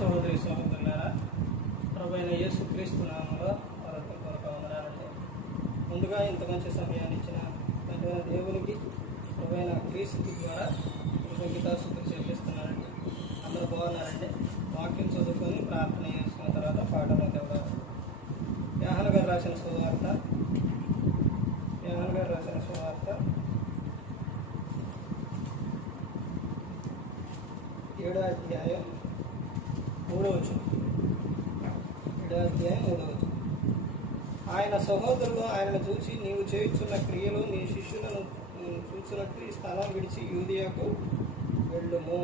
సహోదరి సహోదరులారా, ప్రభువైన యేసుక్రీస్తు నామములో కొరకు వందనాలండి. ముందుగా ఇంత మంచి సమయాన్ని ఇచ్చిన తండ్రి దేవునికి ప్రభువైన క్రీస్తు ద్వారా కృతజ్ఞతాస్తుతులు చెల్లిస్తున్నానండి. అందరూ బాగున్నారండి. వాక్యం చదువుకొని ప్రార్థన చేసుకున్న తర్వాత పాఠంలోకి వెళ్దాం. యోహాను గారు రాసిన సువార్త 7వ అధ్యాయం 3వ వచనం. ఆయన సహోదరులు ఆయనను చూసి, నీవు చేయుచున్న క్రియలు నీ శిష్యులను చూసినట్టు ఈ స్థలం విడిచి యూదియాకు వెళ్ళుము.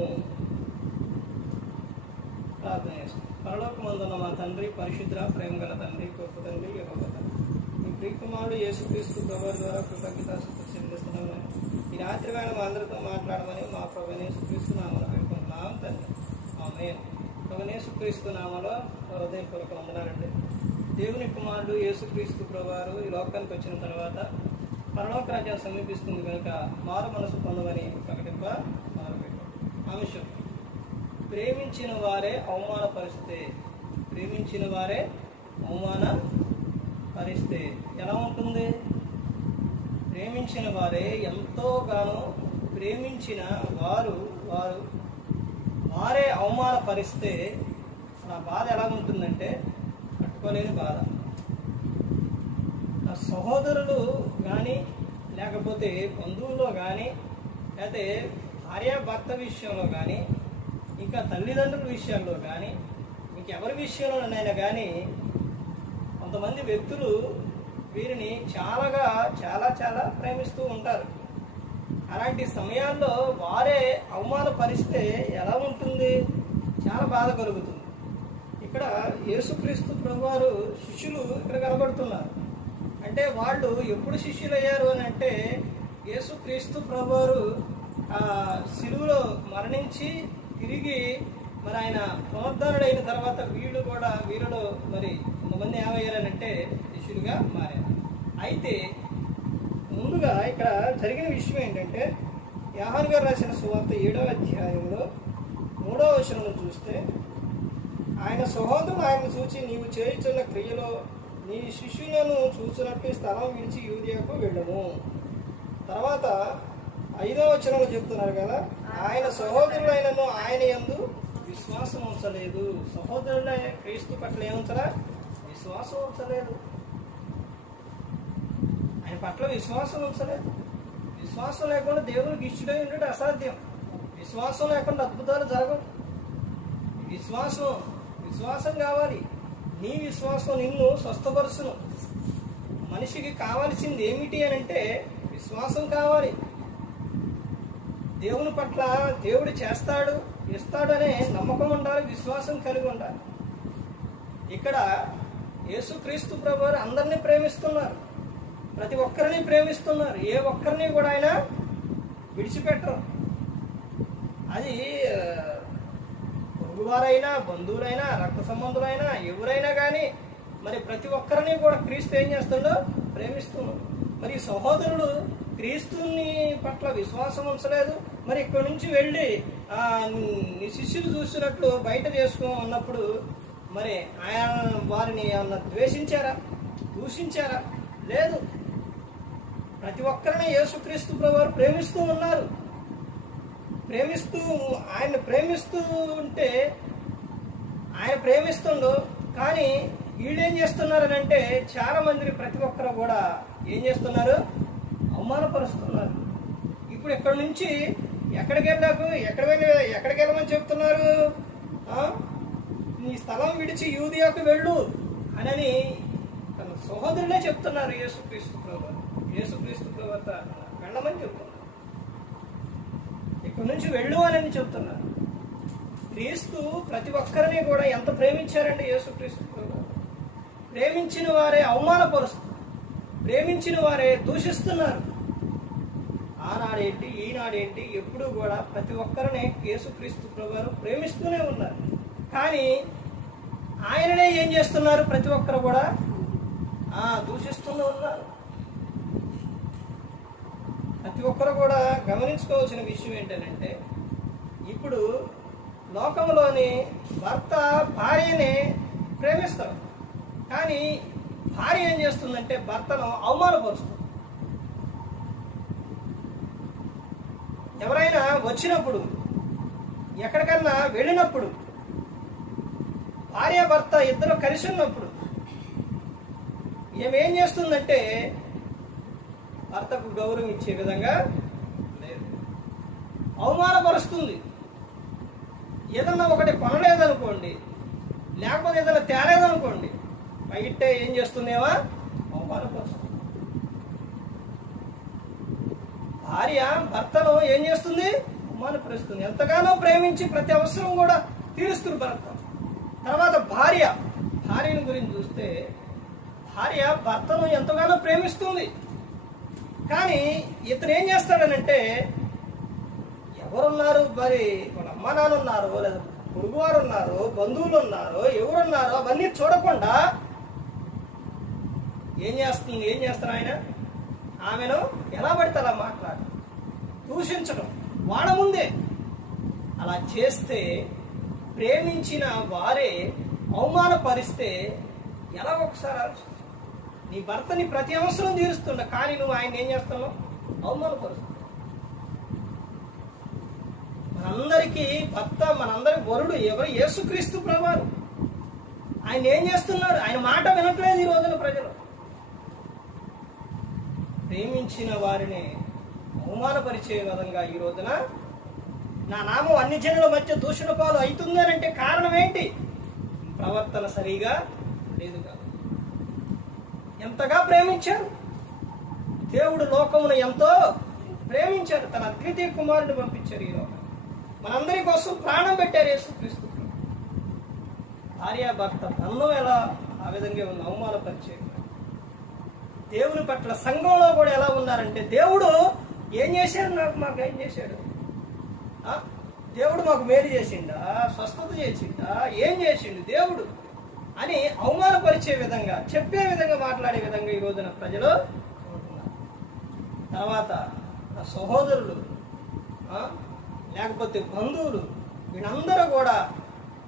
ప్రార్థన చేస్తాం. పరలోకమందున్న మా తండ్రి, పరిశుద్ధ ప్రేమగల తండ్రి, గొప్ప తండ్రి, యెహోవా తండ్రి, మీ ప్రియకుమారుడు యేసుక్రీస్తు ప్రభువు ద్వారా కృతజ్ఞతాస్తుతులు చెల్లిస్తున్నామని, ఈ రాత్రి వేళ మా అందరితో మాట్లాడమని మా ప్రభువైన యేసుక్రీస్తు నామములో పెట్టుకుంటున్నాం తండ్రి. ఆమేన్. ప్రభువైన యేసుక్రీస్తు నామములో హృదయపూర్వక వందనాలండి. దేవుని కుమారుడు యేసుక్రీస్తు ప్రభువారు ఈ లోకానికి వచ్చిన తర్వాత పరలోక రాజ్యం సమీపిస్తుంది కనుక మారు మనసు పొందమని ప్రకటింప మొదలుపెట్టాం. అంశం: ప్రేమించిన వారే అవమానపరిస్తే. ప్రేమించిన వారే అవమానపరిస్తే ఎలా ఉంటుంది? ప్రేమించిన వారే ఎంతోగానో ప్రేమించిన వారే అవమానపరిస్తే ఆ బాధ ఎలా ఉంటుందంటే తట్టుకోలేని బాధ. ఆ సహోదరులు కానీ, లేకపోతే బంధువుల్లో కానీ, లేకపోతే భార్యాభర్త విషయంలో కానీ, ఇంకా తల్లిదండ్రుల విషయాల్లో కానీ, ఇంకెవరి విషయంలోనైనా కానీ కొంతమంది వ్యక్తులు వీరిని చాలా ప్రేమిస్తూ ఉంటారు. అలాంటి సమయాల్లో వారే అవమానపరిస్తే ఎలా ఉంటుంది? చాలా బాధ కలుగుతుంది. ఇక్కడ యేసుక్రీస్తు ప్రభువారు శిష్యులు ఇక్కడ కనబడుతున్నారు. అంటే వాళ్ళు ఎప్పుడు శిష్యులు అయ్యారు అని అంటే, యేసుక్రీస్తు ప్రభువారు శిలువలో మరణించి తిరిగి మరి ఆయన పునరుద్ధరణుడైన తర్వాత వీరిలో మరి కొంతమంది ఏమయ్యారనంటే శిష్యులుగా మారారు. అయితే ముందుగా ఇక్కడ జరిగిన విషయం ఏంటంటే, యోహాను గారు రాసిన సువార్త 7వ అధ్యాయంలో 3వ వచనం చూస్తే, ఆయన సహోదరులు ఆయనను చూచి, నీవు చేయుచున్న క్రియలో నీ శిష్యులను చూసినట్టు స్థలం విడిచి యూదియాకు వెళ్ళము. తర్వాత 5వ వచనంలో చెప్తున్నారు కదా, ఆయన సహోదరులైనను ఆయన యందు విశ్వాసం ఉంచలేదు. సహోదరుల క్రీస్తు పట్ల ఏముంచరా? విశ్వాసం ఉంచలేదు. ఆయన పట్ల విశ్వాసం ఉంచలేదు. విశ్వాసం లేకుండా దేవునికి ఇష్టడై ఉండడం అసాధ్యం. విశ్వాసం లేకుండా అద్భుతాలు జరగవు. విశ్వాసం కావాలి. నీ విశ్వాసం నిన్ను స్వస్థపరుచును. మనిషికి కావాల్సింది ఏమిటి అని అంటే విశ్వాసం కావాలి. దేవుని పట్ల దేవుడు చేస్తాడు, ఇస్తాడు అనే నమ్మకం ఉండాలి, విశ్వాసం కలిగి ఉండాలి. ఇక్కడ యేసుక్రీస్తు ప్రభువారు అందరినీ ప్రేమిస్తున్నారు, ప్రతి ఒక్కరిని ప్రేమిస్తున్నారు. ఏ ఒక్కరిని కూడా ఆయన విడిచిపెట్టరు. అది పొరుగువారైనా, బంధువులైనా, రక్త సంబంధులైనా, ఎవరైనా కానీ మరి ప్రతి ఒక్కరిని కూడా క్రీస్తు ఏం చేస్తాడో ప్రేమిస్తున్నాడు. మరి సహోదరుడు క్రీస్తుని పట్ల విశ్వాసం ఉంచలేదు. మరి ఇక్కడి నుంచి వెళ్ళి నీ శిష్యులు చూసినట్లు బయట చేసుకున్నప్పుడు మరి ఆయన వారిని ఏమన్నా ద్వేషించారా, దూషించారా? లేదు. ప్రతి ఒక్కరిని యేసుక్రీస్తు ప్రభువారు ప్రేమిస్తూ ఉన్నారు. ఆయన ప్రేమిస్తూ ఉంటే ఆయన ప్రేమిస్తుండు. కానీ వీళ్ళేం చేస్తున్నారు అంటే చాలా మంది ప్రతి ఒక్కరు కూడా ఏం చేస్తున్నారు? అవమానపరుస్తున్నారు. ఇప్పుడు ఇక్కడి నుంచి ఎక్కడికి వెళ్ళమని చెప్తున్నారు? నీ స్థలం విడిచి యూదియాకు వెళ్ళు అని తన సహోదరులే చెప్తున్నారు. యేసుక్రీస్తు ప్రభువార్త వెళ్ళమని చెప్తున్నారు. ఇక్కడి నుంచి వెళ్ళు అని చెప్తున్నారు. క్రీస్తు ప్రతి ఒక్కరిని కూడా ఎంత ప్రేమించారంటే యేసుక్రీస్తు ప్రభువారు ప్రేమించిన వారే అవమానపరుస్తున్నారు, ప్రేమించిన వారే దూషిస్తున్నారు. ఆనాడేంటి, ఈనాడేంటి, ఎప్పుడు కూడా ప్రతి ఒక్కరిని యేసుక్రీస్తు ప్రభువారు ప్రేమిస్తూనే ఉన్నారు. కానీ ఆయననే ఏం చేస్తున్నారు? ప్రతి ఒక్కరు కూడా దూషిస్తూనే ఉన్నారు. ప్రతి ఒక్కరు కూడా గమనించుకోవాల్సిన విషయం ఏంటంటే, ఇప్పుడు లోకంలోని భర్త భార్యని ప్రేమిస్తారు, కానీ భార్య ఏం చేస్తుందంటే భర్తను అవమానపరుస్తుంది. ఎవరైనా వచ్చినప్పుడు, ఎక్కడికన్నా వెళ్ళినప్పుడు, భార్య భర్త ఇద్దరు కలిసి ఉన్నప్పుడు ఏం చేస్తుందంటే భర్తకు గౌరవం ఇచ్చే విధంగా లేదు, అవమానపరుస్తుంది. ఏదన్నా ఒకటి కొనలేదనుకోండి, లేకపోతే ఏదైనా తేలేదనుకోండి, బయటే ఏం చేస్తుందేమో అవమానపరుస్తుంది. భార్య భర్తను ఏం చేస్తుంది? అవమానపరుస్తుంది. ఎంతగానో ప్రేమించి ప్రతి అవసరం కూడా తీరుస్తుంది భర్త. తర్వాత భార్యని గురించి చూస్తే, భార్య భర్తను ఎంతగానో ప్రేమిస్తుంది, కానీ ఇతను ఏం చేస్తాడనంటే ఎవరున్నారు, మరి మన అమ్మ నాన్న ఉన్నారు, లేదా పొరుగువారు ఉన్నారు, బంధువులు ఉన్నారు, ఎవరున్నారు అవన్నీ చూడకుండా ఏం చేస్తారు ఆయన? ఆమెను ఎలా పడితే అలా మాట్లాడు, దూషించడం వాళ్ళ ముందే. అలా చేస్తే, ప్రేమించిన వారే అవమానపరిస్తే ఎలా? ఒకసారి ఆలోచించు. నీ భర్తని ప్రతి అవసరం తీరుస్తున్నా, కానీ నువ్వు ఆయన ఏం చేస్తున్నావు? అవమానపరుస్తున్నావు. మనందరికీ భర్త, మనందరి వరుడు ఎవరు? యేసుక్రీస్తు ప్రభువారు. ఆయన ఏం చేస్తున్నారు? ఆయన మాట వినట్లేదు ఈ రోజున ప్రజలు. ప్రేమించిన వారిని అవమానపరిచే విధంగా ఈ రోజున నా నామం అన్ని జనుల మధ్య దూషణ పాలు అవుతుందనంటే కారణం ఏంటి? ప్రవర్తన సరిగా లేదు కాదు. ఎంతగా ప్రేమించారు దేవుడు, లోకమును ఎంతో ప్రేమించారు, తన అద్వితీయ కుమారుడు పంపించారు ఈ లోకం. మనందరి కోసం ప్రాణం పెట్టారు యేసుక్రీస్తు. భార్యాభర్త బంధం ఎలా ఆ విధంగా ఉంది? అవమానపరిచేది. దేవుని పట్ల సంఘంలో కూడా ఎలా ఉన్నారంటే, దేవుడు ఏం చేశాడు? మాకు ఏం చేశాడు? దేవుడు మాకు మేలు చేసిండా? స్వస్థత చేసిండా? ఏం చేసిండు దేవుడు అని అవమానపరిచే విధంగా, చెప్పే విధంగా, మాట్లాడే విధంగా ఈ రోజున ప్రజలు ఉంటున్నారు. తర్వాత సహోదరులు, లేకపోతే బంధువులు, వీళ్ళందరూ కూడా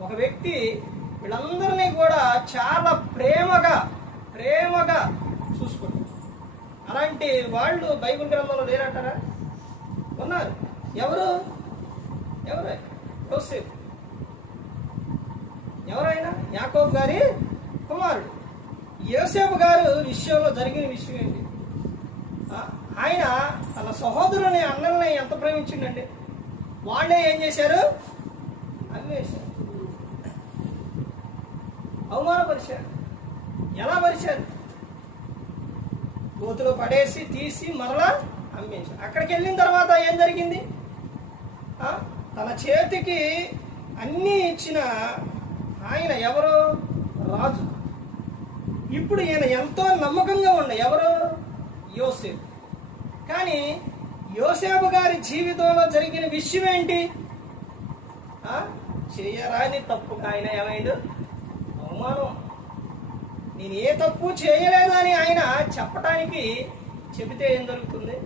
ఒక వ్యక్తి వీళ్ళందరినీ కూడా చాలా ప్రేమగా చూసుకుంటారు. అలాంటి వాళ్ళు బైబిల్ గ్రంథంలో లేరంటారా? ఉన్నారు. ఎవరు? యోసేపు. ఎవరైనా? యాకోబు గారి కుమారుడు. యోసేపు గారు విషయంలో జరిగిన విషయం ఏంటి? ఆయన తన సహోదరుని, అన్నల్ని ఎంత ప్రేమించిండండి? వాళ్ళే ఏం చేశారు? అన్వేషారు, అవమానపరిచారు. ఎలా పరిచారు? గోతులో పడేసి తీసి మరలా అమ్మేశారు. అక్కడికి వెళ్ళిన తర్వాత ఏం జరిగింది? తన చేతికి అన్నీ ఇచ్చిన ఆయన ఎవరు? రాజు. ఇప్పుడు ఈయన ఎంతో నమ్మకంగా ఉన్న ఎవరు? యోసేపు. కానీ యోసేపు గారి జీవితంలో జరిగిన విషయం ఏంటి? చేయరాని తప్పుగా ఆయన ఏమైండు? అవమానం. నేను ఏ తప్పు చేయలేదని ఆయన చెప్పటానికి చెబితే ఏం జరుగుతుంది?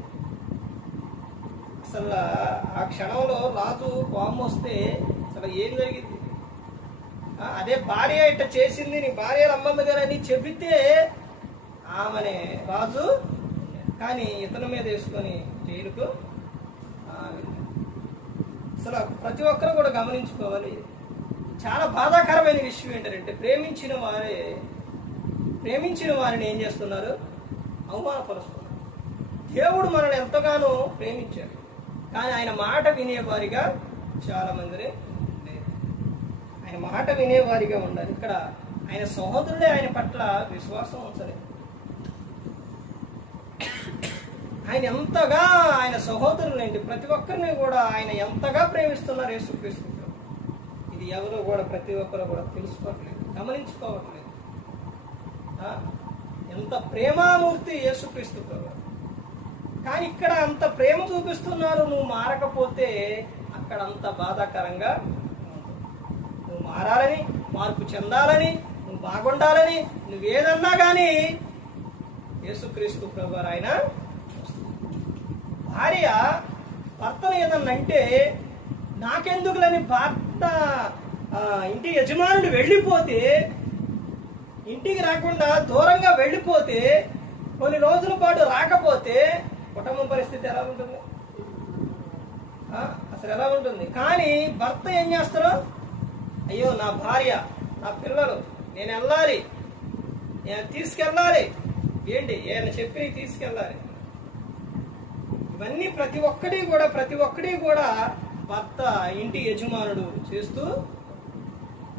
అసలు ఆ క్షణంలో రాజు కోపం వస్తే అసలు ఏం జరిగింది? అదే భార్య ఇట్ట చేసింది, నీ భార్య రమ్మంది గారని చెబితే ఆమెనే రాజు, కానీ ఇతని మీద వేసుకొని జైలుకు. అసలు ప్రతి ఒక్కరు కూడా గమనించుకోవాలి. చాలా బాధాకరమైన విషయం ఏంటంటే, ప్రేమించిన వారిని ఏం చేస్తున్నారు? అవమానపరుస్తున్నారు. దేవుడు మనల్ని ఎంతగానో ప్రేమించాడు, కానీ ఆయన మాట వినేవారిగా చాలా మందిని లేదు. ఆయన మాట వినేవారిగా ఉండాలి. ఇక్కడ ఆయన సహోదరుడే ఆయన పట్ల విశ్వాసం ఉంచలేదు. ఆయన ఎంతగా, ఆయన సహోదరులేంటి ప్రతి ఒక్కరిని కూడా ఆయన ఎంతగా ప్రేమిస్తున్నారు యేసుక్రీస్తు. ఇది ఎవరు కూడా, ప్రతి ఒక్కరు కూడా తెలుసుకోవట్లేదు, గమనించుకోవట్లేదు. ఎంత ప్రేమామూర్తి యేసుక్రీస్తు ప్రభు. కానీ ఇక్కడ అంత ప్రేమ చూపిస్తున్నారు, నువ్వు మారకపోతే అక్కడ అంత బాధాకరంగా. నువ్వు మారాలని, మార్పు చెందాలని, నువ్వు బాగుండాలని నువ్వేదన్నా కానీ యేసుక్రీస్తు ప్రభు ఆయన. భార్య భర్తను ఏదన్నంటే నాకెందుకులని ఇంటి యజమానుడు వెళ్ళిపోతే, ఇంటికి రాకుండా దూరంగా వెళ్ళిపోతే, కొన్ని రోజుల పాటు రాకపోతే కుటుంబం పరిస్థితి ఎలా ఉంటుంది? అసలు ఎలా ఉంటుంది? కానీ భర్త ఏం చేస్తారు? అయ్యో నా భార్య, నా పిల్లలు, నేను వెళ్ళాలి, నేను తీసుకెళ్ళాలి, ఏంటి ఆయన చెప్పి తీసుకెళ్ళాలి. ఇవన్నీ ప్రతి ఒక్కటి కూడా భర్త, ఇంటి యజమానుడు చేస్తూ,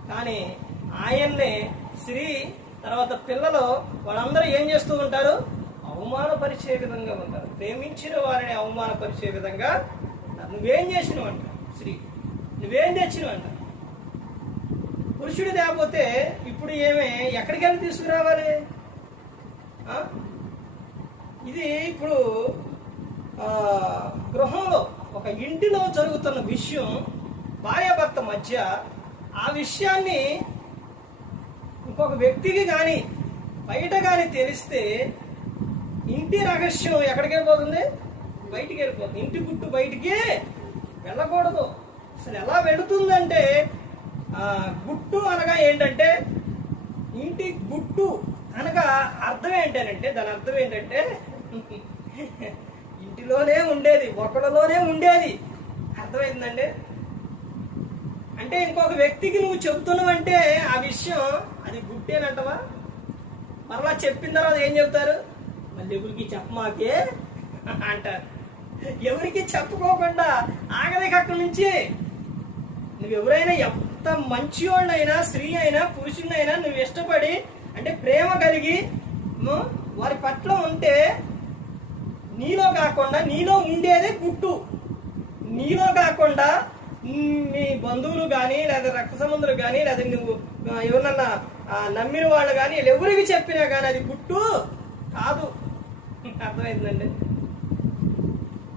కానీ ఆయన్నే స్త్రీ తర్వాత పిల్లలు వాళ్ళందరూ ఏం చేస్తూ ఉంటారు? అవమానపరిచే విధంగా ఉంటారు. ప్రేమించిన వారిని అవమానపరిచే విధంగా, నువ్వేం చేసినవంట స్త్రీ, నువ్వేం తెచ్చినవంట. పురుషుడు లేకపోతే ఇప్పుడు ఎక్కడికి వెళ్ళి తీసుకురావాలి? ఇది ఇప్పుడు గృహంలో ఒక ఇంటిలో జరుగుతున్న విషయం, భార్యాభర్త మధ్య, ఆ విషయాన్ని ఇంకొక వ్యక్తికి కానీ బయట కానీ తెలిస్తే ఇంటి రహస్యం ఎక్కడికి వెళ్ళిపోతుంది? బయటికి వెళ్ళిపోతుంది. ఇంటి గుట్టు బయటికి వెళ్ళకూడదు. అసలు ఎలా వెళుతుందంటే, గుట్టు అనగా ఏంటంటే, ఇంటి గుట్టు అనగా అర్థం ఏంటంటే, దాని అర్థం ఏంటంటే ఇంటిలోనే ఉండేది, ఒకళ్ళలోనే ఉండేది. అర్థమైందండి? అంటే ఇంకొక వ్యక్తికి నువ్వు చెబుతున్నావంటే ఆ విషయం అది గుట్టేనంటవా? మరలా చెప్పిన తర్వాత ఏం చెబుతారు? మళ్ళీ ఎవరికి చెప్పమాకే అంటారు. ఎవరికి చెప్పుకోకుండా ఆగలేక అక్కడి నుంచి నువ్వెవరైనా ఎంత మంచి వాళ్ళైనా, స్త్రీ అయినా పురుషుడినైనా నువ్వు ఇష్టపడి అంటే ప్రేమ కలిగి వారి పట్ల ఉంటే, నీలో కాకుండా, నీలో ఉండేదే గుట్టు, నీలో కాకుండా నీ బంధువులు కానీ లేదా రక్త సంబంధులు కానీ లేదా నువ్వు ఎవరన్నా నమ్మిన వాళ్ళు కానీ ఎవరికి చెప్పినా కానీ అది గుట్టు కాదు. అర్థమైందండి?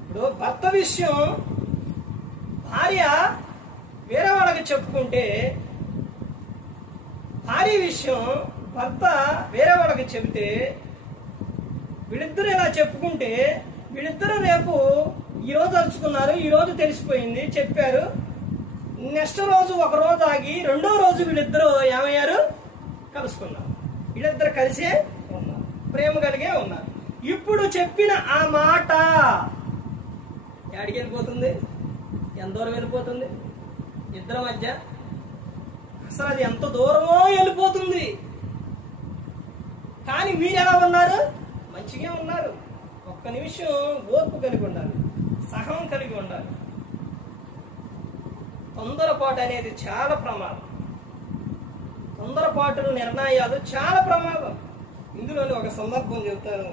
ఇప్పుడు భర్త విషయం భార్య వేరే వాళ్ళకి చెప్పుకుంటే, భార్య విషయం భర్త వేరే వాళ్ళకి చెబితే, వీళ్ళిద్దరు ఇలా చెప్పుకుంటే వీళ్ళిద్దరూ రేపు ఈరోజు తలుచుకున్నారు, ఈరోజు తెలిసిపోయింది, చెప్పారు, నెక్స్ట్ రోజు ఒక రోజు ఆగి రెండో రోజు వీళ్ళిద్దరూ ఏమయ్యారు? కలుసుకున్నారు. వీళ్ళిద్దరు కలిసే ఉన్నారు, ప్రేమ కలిగే ఉన్నారు. ఇప్పుడు చెప్పిన ఆ మాట ఎక్కడికి వెళ్ళిపోతుంది? ఎంత దూరం వెళ్ళిపోతుంది? ఇద్దరి మధ్య అసలు అది ఎంత దూరమో వెళ్ళిపోతుంది. కానీ మీరు ఎలా ఉన్నారు? మంచిగా ఉన్నారు. ఒక్క నిమిషం ఓర్పు కలిగి ఉండాలి, సహనం కలిగి ఉండాలి. తొందరపాటు అనేది చాలా ప్రమాదం. తొందరపాటు నిర్ణయాలు చాలా ప్రమాదం. ఇందులోని ఒక సందర్భం చెబుతాను.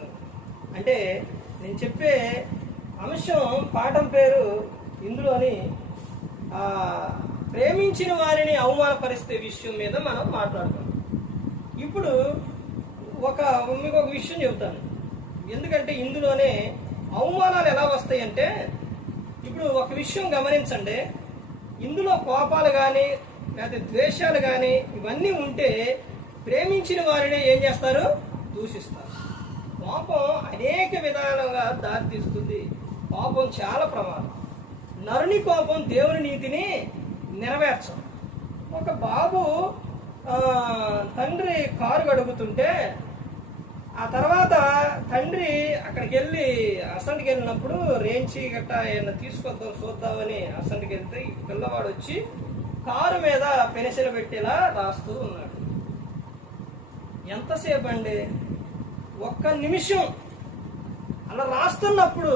అంటే నేను చెప్పే అంశం, పాఠం పేరు ఇందులోని ప్రేమించిన వారిని అవమానపరిస్తే విషయం మీద మనం మాట్లాడుతాం. ఇప్పుడు మీకు ఒక విషయం చెబుతాను. ఎందుకంటే ఇందులోనే అవమానాలు ఎలా వస్తాయంటే, ఇప్పుడు ఒక విషయం గమనించండి, ఇందులో కోపాలు కానీ లేకపోతే ద్వేషాలు కానీ ఇవన్నీ ఉంటే ప్రేమించిన వారిని ఏం చేస్తారు? దూషిస్తారు. కోపం అనేక విధాలుగా దారితీస్తుంది. కోపం చాలా ప్రమాదం. నరుని కోపం దేవుని నీతిని నెరవేర్చం. ఒక బాబు తండ్రి కారు గడుపుతుంటే, ఆ తర్వాత తండ్రి అక్కడికి వెళ్ళి అసంటికి వెళ్ళినప్పుడు రేంచి గట్టా ఏమన్నా తీసుకొద్దాం చూద్దామని అసంటికి వెళ్తే పిల్లవాడు వచ్చి కారు మీద పెన్సిల్ పెట్టేలా రాస్తూ ఉన్నాడు. ఎంతసేపు అండి? ఒక్క నిమిషం అలా రాస్తున్నప్పుడు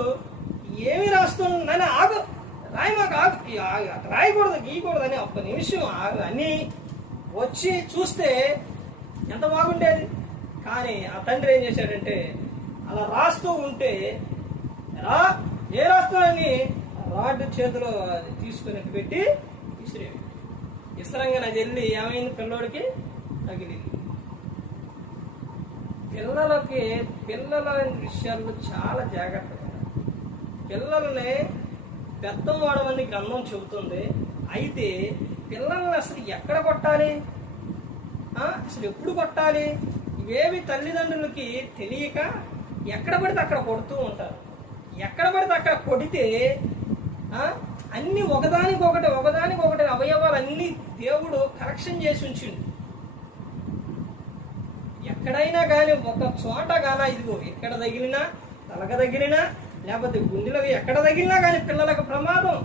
ఏమి రాస్తున్నా ఆగు, రాయి మాకు ఆగు, రాయకూడదు, గీయకూడదని ఒక్క నిమిషం ఆగు అని వచ్చి చూస్తే ఎంత బాగుండేది. కానీ ఆ తండ్రి ఏం చేశాడంటే, అలా రాస్తూ ఉంటే ఏ రాస్తున్నాడని రాడ్ చేతిలో తీసుకుని పెట్టి విసిరేది. ఇసరంగా అది వెళ్ళి ఏమైంది? పిల్లోడికి తగిలింది. పిల్లల విషయాల్లో చాలా జాగ్రత్తగా, పిల్లల్ని పెద్దం వాడమని గ్రంథం చెబుతుంది. అయితే పిల్లల్ని అసలు ఎక్కడ కొట్టాలి, అసలు ఎప్పుడు కొట్టాలి, ఇవేవి తల్లిదండ్రులకి తెలియక ఎక్కడ పడితే అక్కడ కొడుతూ ఉంటారు. ఎక్కడ పడితే అక్కడ కొడితే అన్ని ఒకదానికొకటి అవయవాలన్నీ దేవుడు కరెక్షన్ చేసి ఉంచిండు. ఎక్కడైనా కానీ ఒక చోట గానా ఇదిగో ఎక్కడ తగిలినా, తలక తగిలినా, లేకపోతే గుండెలకు ఎక్కడ తగిలినా కానీ పిల్లలకు ప్రమాదం.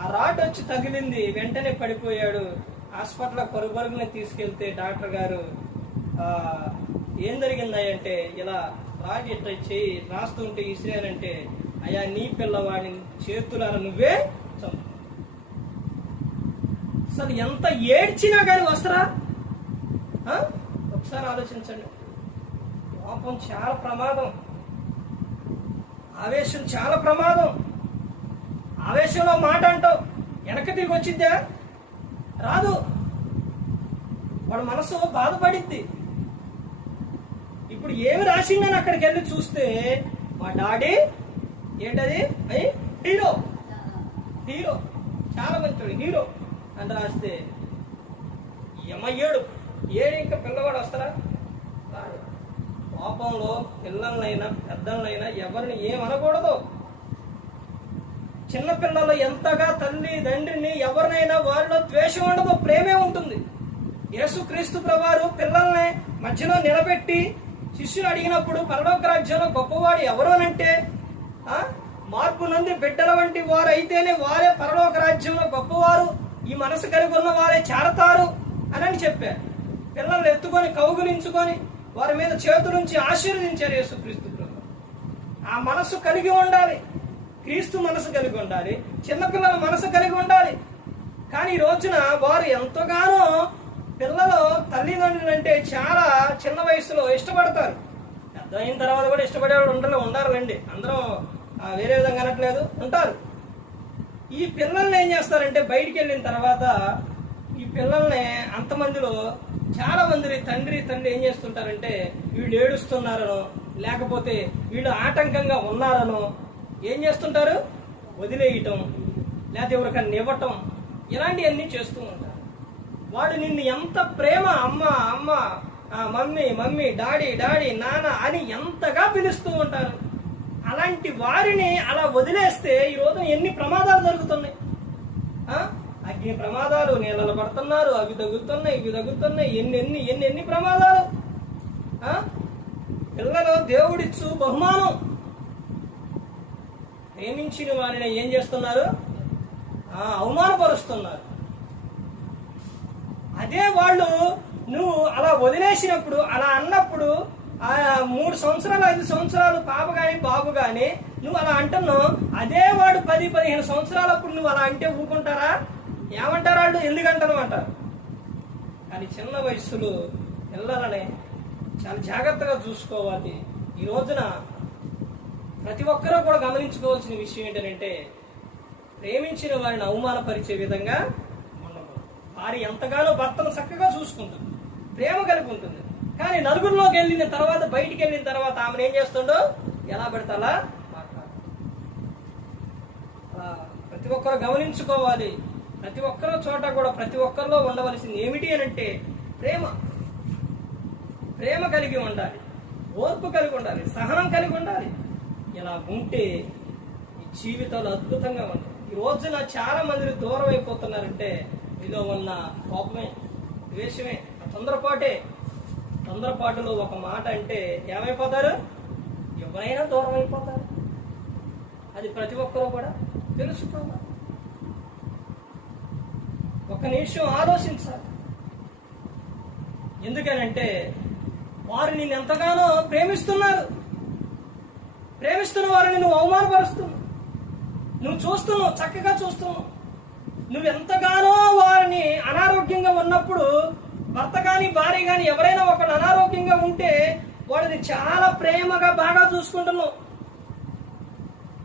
ఆ రాడ్ వచ్చి తగిలింది, వెంటనే పడిపోయాడు. హాస్పిటల్ పరుగున తీసుకెళ్తే డాక్టర్ గారు ఏం జరిగిందంటే ఇలా రాడ్ ఇట్లా చేయి రాస్తుంటే ఇసిరానంటే, అయ్యా నీ పిల్లవాడిని చేతులను నువ్వే చంపు. అసలు ఎంత ఏడ్చినా కానీ వస్తారా? ఒకసారి ఆలోచించండి. కోపం చాలా ప్రమాదం, ఆవేశం చాలా ప్రమాదం. ఆవేశంలో మాట అంటావు, వెనక తిరిగి వచ్చిద్దా? రాదు. వాడు మనసు బాధపడిద్ది. ఇప్పుడు ఏమి రాసిందని అక్కడికి వెళ్ళి చూస్తే మా డాడీ ఏంటది హీరో హీరో చాలా మంచోడు హీరో అని రాస్తే ఏడు ఇంకా పిల్లవాడు వస్తారా? రాడు. కోపంలో పిల్లలనైనా పెద్దలనైనా ఎవరిని ఏమనకూడదు. చిన్నపిల్లలు ఎంతగా తల్లి తండ్రిని ఎవరినైనా వారిలో ద్వేషం ఉండదు, ప్రేమే ఉంటుంది. యేసుక్రీస్తు ప్రభువారు పిల్లల్ని మధ్యలో నిలబెట్టి శిష్యులు అడిగినప్పుడు పరలోక రాజ్యంలో గొప్పవాడు ఎవరు అనంటే మార్పు నుండి బిడ్డల వంటి వారు అయితేనే వారే పరలోక రాజ్యంలో గొప్పవారు, ఈ మనసు కలిగి ఉన్న వారే చేరతారు అని చెప్పారు. పిల్లల్ని ఎత్తుకొని కౌగులించుకొని వారి మీద చేతులుంచి ఆశీర్వదించారు యేసుక్రీస్తు ప్రభువు. ఆ మనసు కలిగి ఉండాలి, క్రీస్తు మనసు కలిగి ఉండాలి, చిన్నపిల్లల మనసు కలిగి ఉండాలి. కానీ ఈ రోజున వారు ఎంతగానో పిల్లలు తల్లిదండ్రులు అంటే చాలా చిన్న వయసులో ఇష్టపడతారు. పెద్ద అయిన తర్వాత కూడా ఇష్టపడేవాడు ఉండాలండి. అందరం వేరే విధంగా అనట్లేదు, ఉంటారు. ఈ పిల్లల్ని ఏం చేస్తారంటే బయటికి వెళ్ళిన తర్వాత ఈ పిల్లల్ని అంతమందిలో చాలా మంది తండ్రి ఏం చేస్తుంటారంటే వీళ్ళు ఏడుస్తున్నారనో లేకపోతే వీళ్ళు ఆటంకంగా ఉన్నారనో ఏం చేస్తుంటారు, వదిలేయటం లేకపోతే ఎవరికన్నా ఇవ్వటం, ఇలాంటివన్నీ చేస్తూ ఉంటారు. వాడు నిన్ను ఎంత ప్రేమ అమ్మ అమ్మ మమ్మీ డాడీ నాన్న అని ఎంతగా పిలుస్తూ ఉంటారు. అలాంటి వారిని అలా వదిలేస్తే ఈ రోజు ఎన్ని ప్రమాదాలు జరుగుతున్నాయి. అగ్ని ప్రమాదాలు, నీళ్ళలో పడుతున్నారు, అవి తగ్గుతున్నాయి ఇవి తగ్గుతున్నాయి, ఎన్ని ప్రమాదాలు. పిల్లలు దేవుడిచ్చు బహుమానం. ప్రేమించిన వారిని ఏం చేస్తున్నారు, అవమానపరుస్తున్నారు. అదే వాళ్ళు నువ్వు అలా వదిలేసినప్పుడు, అలా అన్నప్పుడు 3 సంవత్సరాలు 5 సంవత్సరాలు పాప గాని బాబు గాని నువ్వు అలా అంటున్నావు. అదే వాడు 10-15 సంవత్సరాలప్పుడు నువ్వు అలా అంటే ఊరుకుంటారా? ఏమంటారు వాళ్ళు? ఎందుకంటారు అంటారు. కానీ చిన్న వయస్సులో పిల్లలని చాలా జాగ్రత్తగా చూసుకోవాలి. ఈ రోజున ప్రతి ఒక్కరూ కూడా గమనించుకోవాల్సిన విషయం ఏంటంటే ప్రేమించిన వారిని అవమానపరిచే విధంగా ఉండకూడదు. వారి ఎంతగానో భర్తను చక్కగా చూసుకుంటుంది, ప్రేమ కలిగి ఉంటుంది. కానీ నలుగురిలోకి వెళ్ళిన తర్వాత, బయటికి వెళ్ళిన తర్వాత ఆమెను ఏం చేస్తుండో ఎలా పెడతాలా మాట్లాడు. అలా ప్రతి ఒక్కరు గమనించుకోవాలి. ప్రతి ఒక్కరో చోట కూడా ప్రతి ఒక్కరిలో ఉండవలసింది ఏమిటి అని అంటే ప్రేమ కలిగి ఉండాలి, ఓర్పు కలిగి ఉండాలి, సహనం కలిగి ఉండాలి. ఇలా ఉంటే ఈ జీవితాలు అద్భుతంగా ఉంటాయి. ఈ రోజున చాలా మంది దూరం అయిపోతున్నారంటే మీలో ఉన్న కోపమే, ద్వేషమే, తొందరపాటులో ఒక మాట అంటే ఏమైపోతారు? ఎవరైనా దూరం అయిపోతారు. అది ప్రతి ఒక్కరూ కూడా తెలుసుకోవాలి. ఒక నిమిషం ఆలోచించాలి. ఎందుకనంటే వారు నిన్ను ఎంతగానో ప్రేమిస్తున్నారు. ప్రేమిస్తున్న వారిని నువ్వు అవమానపరుస్తున్నావు. నువ్వు చూస్తున్నావు, చక్కగా చూస్తున్నావు. నువ్వు ఎంతగానో వారిని అనారోగ్యంగా ఉన్నప్పుడు, భర్త కానీ భార్య కానీ ఎవరైనా ఒకళ్ళు అనారోగ్యంగా ఉంటే వాడిని చాలా ప్రేమగా బాగా చూసుకుంటున్నావు.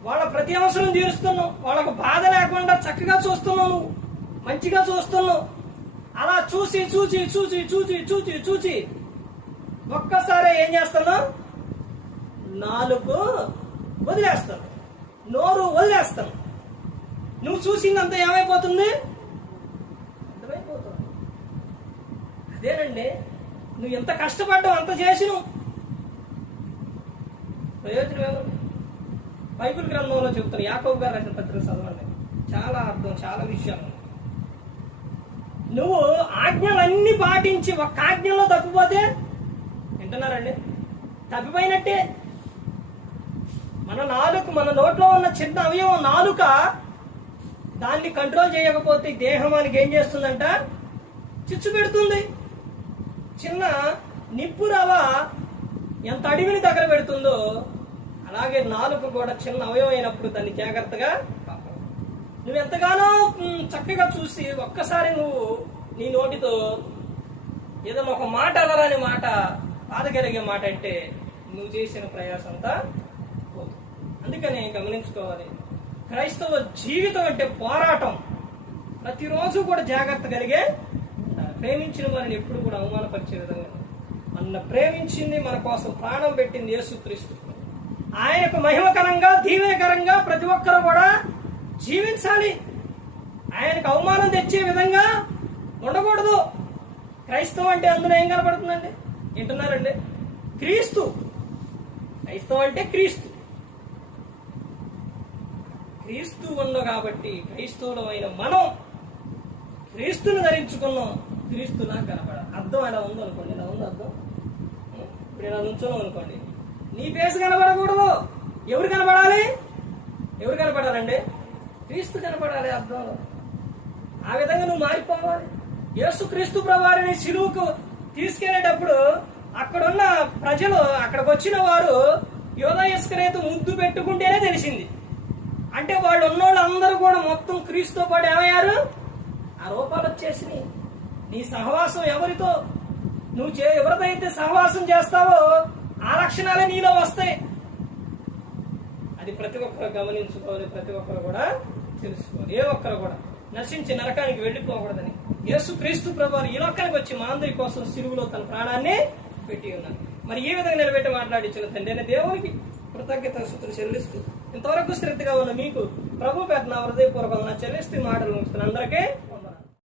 వాళ్ళ ప్రతి అవసరం తీరుస్తున్నావు. వాళ్ళకు బాధ లేకుండా చక్కగా చూస్తున్నావు, నువ్వు మంచిగా చూస్తున్నావు. అలా చూసి ఒక్కసారి ఏం చేస్తున్నావు? నాలుగు వదిలేస్తాను, నోరు వదిలేస్తాను. నువ్వు చూసిందంతా ఏమైపోతుంది? అర్థమైపోతుంది. అదేనండి, నువ్వు ఎంత కష్టపడ్డావు, అంత చేసి నువ్వు ప్రయోజనం ఏమో బైబిల్ గ్రంథంలో చెప్తాను. యాకోబు గారు రాసిన పత్రిక చదవండి. చాలా అర్థం, చాలా విషయాలు. నువ్వు ఆజ్ఞలన్నీ పాటించి ఒక్క ఆజ్ఞలో తప్పిపోతే, వింటున్నారండి, తప్పిపోయినట్టే. మన నోట్లో ఉన్న చిన్న అవయవం నాలుక, దాన్ని కంట్రోల్ చేయకపోతే దేహం మనకి ఏం చేస్తుందంట? చిచ్చు పెడుతుంది. చిన్న నిప్పు రవ ఎంత అడవిని దగ్గర పెడుతుందో అలాగే నాలుక కూడా చిన్న అవయవం అయినప్పుడు దాన్ని జాగ్రత్తగా నువ్వు ఎంతగానో చక్కగా చూసి ఒక్కసారి నువ్వు నీ నోటితో ఏదైనా ఒక మాట అలరాని మాట, బాధ కలిగే మాట అంటే నువ్వు చేసిన ప్రయాసం అంతా పోతుంది. అందుకని గమనించుకోవాలి, క్రైస్తవ జీవితం అంటే పోరాటం. ప్రతిరోజు కూడా జాగ్రత్త కలిగే, ప్రేమించిన వారిని ఎప్పుడు కూడా అవమానపరిచే విధంగా, మన ప్రేమించింది, మన కోసం ప్రాణం పెట్టింది యేసుక్రీస్తు. ఆయనకు మహిమకరంగా, దీవెనకరంగా ప్రతి ఒక్కరు కూడా జీవించాలి. ఆయనకు అవమానం తెచ్చే విధంగా ఉండకూడదు. క్రైస్తవం అంటే అందులో ఏం కనపడుతుందండి? వింటున్నారండి? క్రీస్తు. క్రైస్తవం అంటే క్రీస్తు. క్రీస్తు ఉన్నాం కాబట్టి క్రైస్తవులమైన మనం క్రీస్తుని ధరించుకున్నాం. క్రీస్తులా కనపడాలి. అర్థం ఎలా ఉందో అనుకోండి, ఇలా ఉంది అర్థం. ఇప్పుడు ఇలా నుంచున్నాం అనుకోండి, నీ ఫేస్ కనపడకూడదు. ఎవరు కనపడాలి? ఎవరు కనపడాలండి? క్రీస్తు కనపడాలి అర్థంలో. ఆ విధంగా నువ్వు మారిపోవాలి. యేసు క్రీస్తు ప్రభువారిని శిలువకు తీసుకెళ్లేటప్పుడు అక్కడున్న ప్రజలు, అక్కడికి వచ్చిన వారు యోధా ఇస్కరియోతు ముద్దు పెట్టుకుంటేనే తెలిసింది. అంటే వాళ్ళు ఉన్నోళ్ళు అందరూ కూడా మొత్తం క్రీస్తుతో పాటు ఏమయ్యారు? ఆ రూపాలు వచ్చేసినాయి. నీ సహవాసం ఎవరితో, నువ్వు ఎవరితో సహవాసం చేస్తావో ఆ లక్షణాలే నీలో వస్తాయి. అది ప్రతి ఒక్కరు గమనించుకోవాలి, ప్రతి ఒక్కరు కూడా తెలుసుకోవాలి. ఏ ఒక్కరు కూడా నశించి నరకానికి వెళ్ళిపోకూడదని యేసు క్రీస్తు ప్రభువారు ఈ లోకానికి వచ్చి మా అందరి కోసం సిలువలో తన ప్రాణాన్ని పెట్టి ఉన్నారు. మరి ఈ విధంగా నిలబెట్టి మాట్లాడించిన తండ్రి అనే దేవునికి కృతజ్ఞతాస్తుతులు చెల్లిస్తూ, ఇంతవరకు శ్రద్ధగా ఉన్న మీకు ప్రభు పేట నా హృదయపూర్వకంగా చెల్లిస్తూ మాటలు ముగిస్తున్న అందరికీ